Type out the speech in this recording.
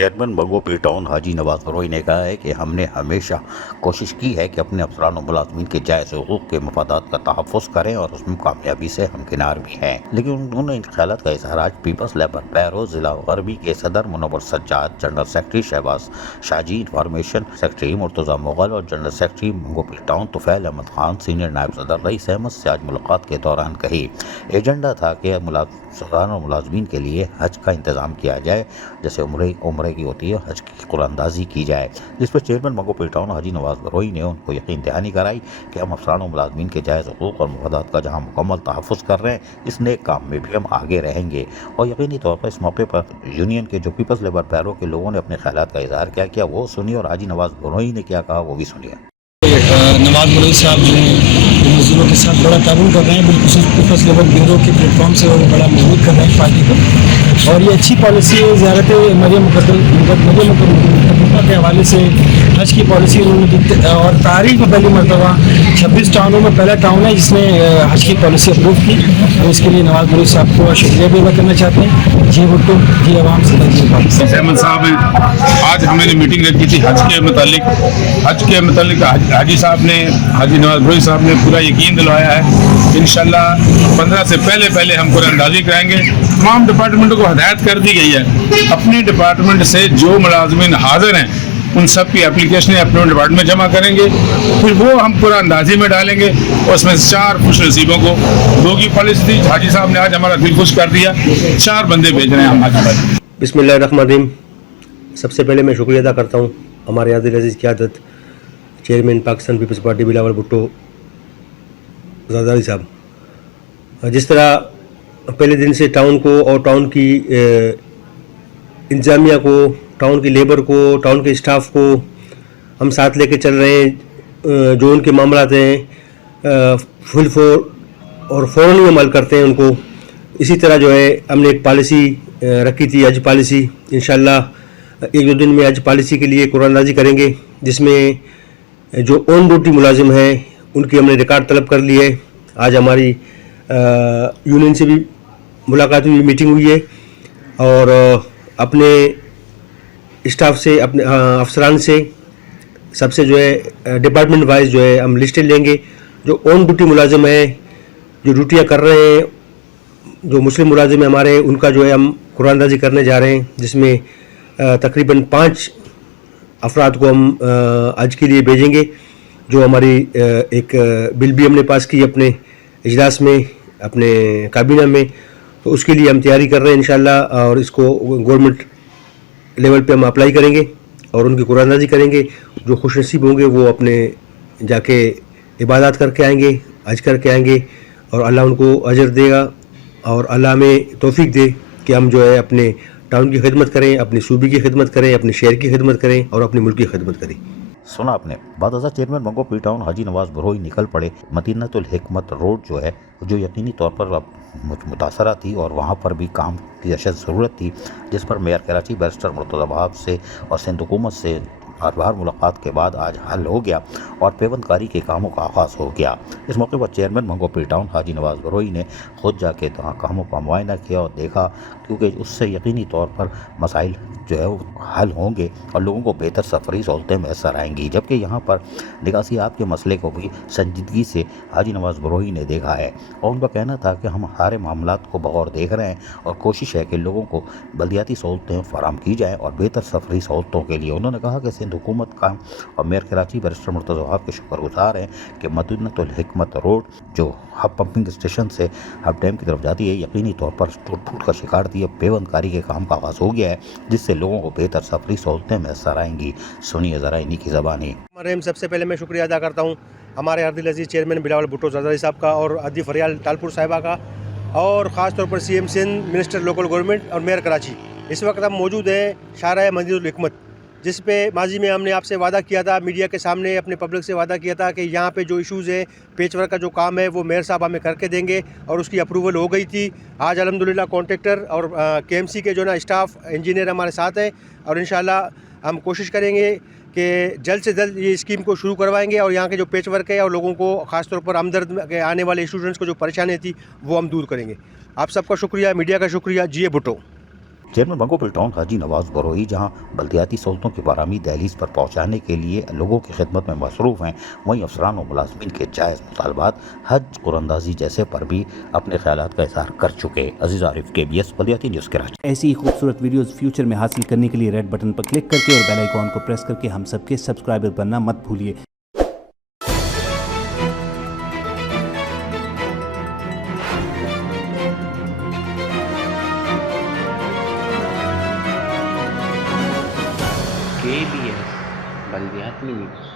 Chairman बंगोपीर town हाजी नवाज बरोई ने कहा है कि हमने हमेशा कोशिश की है कि अपने अफसरान और मुलाजमीन के जायज़ हुकूक के मफादात का तहफ़्फ़ुज़ करें और उसमें कामयाबी से हमकिनार भी हैं। लेकिन उन्होंने इन ख्यालात का इजहार आज पीपल्स लेबर पैरो ज़िला गरबी के सदर Munawwar Sajjad, general secretary Shahbaz Shahji, information secretary Murtaza Mughal और general secretary Bangopir town Tufail Ahmed Khan, senior नायब सदर रईस अहमद से आज मुलाकात के दौरान कही। एजेंडा था कि अफसरान और मुलाजमीन के लिए हज का इंतज़ाम किया जाए, जैसे उम्रे की होती है, हज की कुरानदाजी की जाए, जिस पर चेयरमैन बंगोपीर टाउन हाजी नवाज बरोई ने उनको यकीन दहानी कराई कि हम अफसरान और मुलाजमीन के जायज़ हुकूक और मफादात का जहाँ मुकम्मल तहफ़्फ़ुज़ कर रहे हैं, इस नेक काम में भी हम आगे रहेंगे। और यकीनी तौर पर इस मौके पर यूनियन के जो पीपल्स लेबर पैरो के लोगों ने अपने ख्यालात का इजहार क्या किया वो सुनिए, और हाजी नवाज बरोई ने क्या कहा वो भी सुनिए। नवाज बरोई साहब जो हैं मजदूरों के साथ बड़ा ताउन कर रहे हैं, बिल्कुल पीपल्स लेबर ब्यूरो के प्लेटफॉर्म से वो बड़ा मजबूत कर रहे हैं पार्टी को, और ये अच्छी पॉलिसी है। ज़ियारत मरियम मुकद्दमा के हवाले से हज की पॉलिसी उन्होंने दी, और तारीख में पहली मरतबा 26 टाउनों में पहला टाउन है जिसने हज की पॉलिसी अप्रूव की, और इसके लिए नवाज बरोई साहब को शुक्रिया भी अदा करना चाहते हैं। जी भुट्टो, जी आवाम से अहमद साहब हैं। आज हमने मीटिंग रखी थी हज के मतलब हाजी साहब ने, हाजी नवाज बरोई साहब ने पूरा यकीन दिलवाया है इंशाल्लाह 15 से पहले हम कुरानदाजी कराएंगे। तमाम डिपार्टमेंटों को हदायत कर दी गई है, अपने डिपार्टमेंट से जो मुलाजमीन हाजिर हैं उन सब की एप्लीकेशनें अपने डिपार्टमेंट में जमा करेंगे, फिर वो हम कुरानदाजी में डालेंगे, और उसमें 4 खुश नसीबों को 2 की पॉलिसी थी। हाजी साहब ने आज हमारा दिल खुश कर दिया, 4 बंदे भेज रहे हैं हम आज। बिस्मिल्लाहिर्रहमानिर्रहीम। सबसे पहले मैं शुक्रिया अदा करता हूँ हमारे आदिल अजीज़ क़यादत chairman Pakistan people's party Bilawal Bhutto Zardari साहब। जिस तरह पहले दिन से टाउन को और टाउन की इंतज़ामिया को, टाउन की लेबर को, टाउन के स्टाफ को हम साथ लेके चल रहे हैं, जो उनके मामलात हैं और फ़ौरन ही अमल करते हैं उनको। इसी तरह जो है हमने एक पॉलिसी रखी थी, हज पॉलिसी। इंशाल्लाह 1-2 दिन में हज पॉलिसी के लिए कुरानदाजी करेंगे, जिसमें जो ऑन ड्यूटी मुलाजिम हैं उनकी हमने रिकॉर्ड तलब कर ली है। आज हमारी यूनियन से भी मुलाकात हुई, मीटिंग हुई है, और अपने स्टाफ से, अपने अफसरान से, सबसे जो है डिपार्टमेंट वाइज जो है हम लिस्टें लेंगे। जो ऑन ड्यूटी मुलाजिम हैं, जो ड्यूटियाँ कर रहे हैं, जो मुस्लिम मुलाजिम हैं हमारे, उनका जो है हम कुरानदाजी करने जा रहे हैं, जिसमें तकरीबन 5 अफराद को हम आज के लिए भेजेंगे। जो हमारी एक बिल भी हमने पास की अपने इजलास में, अपने काबीना में, तो उसके लिए हम तैयारी कर रहे हैं इंशाल्लाह, और इसको गवर्नमेंट लेवल पे हम अप्लाई करेंगे और उनकी कुरानदाजी करेंगे। जो खुश नसीब होंगे वो अपने जाके इबादत करके आएंगे, हज करके आएंगे, और अल्लाह उनको अजर देगा, और अल्लाह में तौफीक दे कि हम जो है अपने टाउन की खिदमत करें, अपनी सूबे की खिदमत करें, अपने शहर की खिदमत करें, और अपने मुल्क की खिदमत करें। सुना आपने। बाद चेयरमैन बंगोपीर टाउन हाजी नवाज बरोई निकल पड़े मदीनतुल हिकमत रोड जो है, जो यकीनी तौर पर अब मुतासरा थी और वहाँ पर भी काम की अशद ज़रूरत थी, जिस पर मेयर कराची बैरिस्टर मुर्तज़ा वहाब से और सिंध हुकूमत से हर बार मुलाकात के बाद आज हल हो गया और पेवंदकारी के कामों का आगाज़ हो गया। इस मौके पर चेयरमैन बंगोपीर टाउन हाजी नवाज बरोई ने खुद जाके कामों का मुआयना किया और देखा, क्योंकि उससे यकीनी तौर पर मसाइल जो है वो हल होंगे और लोगों को बेहतर सफरी सहूलतें मैसर आएंगी। जबकि यहाँ पर निकासी आपके मसले को भी संजीदगी से हाजी नवाज बरोई ने देखा है, और उनका कहना था कि हम सारे मामलात को बगौर देख रहे हैं और कोशिश है कि लोगों को बल्दियाती सहूलतें फराहम की जाएँ और बेहतर सफरी सहूलतों के लिए। उन्होंने कहा कि सिंध हुकूमत का और मेयर कराची बैरिस्टर मुर्तज़ा वहाब के शुक्रगुजार हैं कि मदीनतुल हिकमत रोड जो हब पंपिंग स्टेशन से हब डैम की तरफ जाती है, यकीनी तौर पर टूट फूट का शिकार थी। अब पेवंदकारी के काम का आगाज़ हो गया है, जिससे लोगों को बेहतर सफरी सहूलतें मैसर आएंगी। सुनिए ज़रा इन्हीं की ज़बानी। सबसे पहले मैं शुक्रिया अदा करता हूँ हमारे आदिल अजीज़ चेयरमैन बिलावल भुट्टो ज़रदारी साहब का, और अदी फरियाल टालपुर साहिबा का, और ख़ास तौर पर CM Sindh, minister local government और मेयर कराची। इस वक्त हम मौजूद हैं शाहराह मदीनतुल हिकमत, जिस पे माजी में हमने आपसे वादा किया था, मीडिया के सामने अपने पब्लिक से वादा किया था कि यहाँ पे जो इश्यूज़ है, पेच वर्क का जो काम है, वो मेयर साहब हमें करके देंगे, और उसकी अप्रूवल हो गई थी। आज अल्हम्दुलिल्लाह कॉन्ट्रैक्टर और KMC के जो ना स्टाफ इंजीनियर हमारे साथ हैं, और इंशाल्लाह हम कोशिश करेंगे कि जल्द से जल्द ये स्कीम को शुरू करवाएंगे, और यहाँ के जो पेच वर्क है और लोगों को ख़ासतौर पर हमदर्द के आने वाले स्टूडेंट्स को जो परेशानी थी वो हम दूर करेंगे। आप सबका शुक्रिया, मीडिया का शुक्रिया। जी भुट्टो। चेयरमैन बंगो पिल टाउन हाजी नवाज बरोही जहां बल्दियाती सहूलतों की फराहमी दहलीज पर पहुंचाने के लिए लोगों की खिदमत में मसरूफ़ हैं, वहीं अफसरान और मुलाजमीन के जायज़ मुतालबात हज कुरंदाजी जैसे पर भी अपने ख्यालात का इज़हार कर चुके। अजीज़ आरिफ, KBS बल्दियाती न्यूज़ कराची। ऐसी ही खूबसूरत वीडियोस फ्यूचर में हासिल करने के लिए रेड बटन पर क्लिक करके और बेल आइकॉन को प्रेस करके हम सबके सब्सक्राइबर बनना मत भूलिए। KBS बल्दियाती न्यूज़।